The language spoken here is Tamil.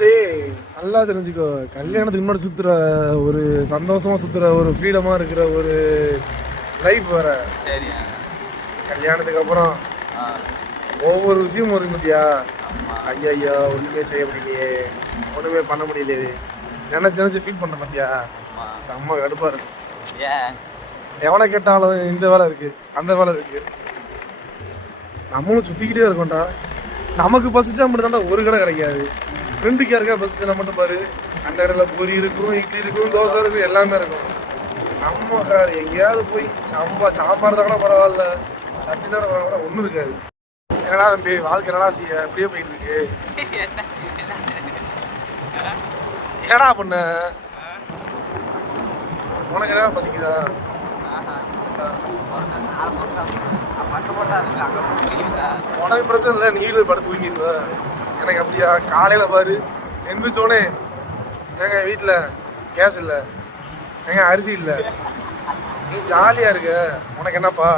டேய் நல்லா தெரிஞ்சுக்கோ, கல்யாணத்துக்கு முன்னாடி சுத்துற ஒரு சந்தோஷமா சுத்துற ஒரு ஃப்ரீடமா இருக்கிற ஒரு லைஃப் வேற. சரி. கல்யாணத்துக்கு அப்புறம் ஒவ்வொரு விஷயமும் இருக்கு பத்தியா. ஐயா ஐயா ஒண்ணுமே செய்ய முடியலையே, ஒண்ணுமே பண்ண முடியலையே, நினைச்சு ஃபீல் பண்ண பத்தியா. செம்ம கடுப்பா இருக்கு. எவனை கேட்டாலும் இந்த வேலை இருக்கு அந்த வேலை இருக்கு, நம்மளும் சுத்திக்கிட்டே இருக்கோம்டா. நமக்கு பசிச்சா மட்டும் தான்டா ஒரு கடை கிடைக்காது. ஃப்ரெண்டுக்கு யாருக்கா பசிச்சா மட்டும் பாரு, அந்த இடத்துல பூரி இருக்கும், இட்லி இருக்கும், தோசை இருக்கும், எல்லாமே இருக்கும். நம்ம எங்கேயாவது போய் சாம்பார் தான் கூட பரவாயில்ல, சட்னி தான் பரவாயில்ல, ஒன்றும் இருக்காது. என்னடா தம்பி வாழ்க்கை என்னடா செய்ய அப்படியே போயிட்டு இருக்கு. என்னடா பண்ண உனக்கு என்ன பசிக்குதா? உனக்கு பிரச்சனை இல்லை, நீங்களும் படுத்து தூங்கிடுவ. எனக்கு அப்படியா? காலையில பாரு எந்திரிச்சோடனே எங்க வீட்டில் கேஸ் இல்லை, எங்க அரிசி இல்லை, நீ ஜாலியா இருக்க, உனக்கு என்னப்பா?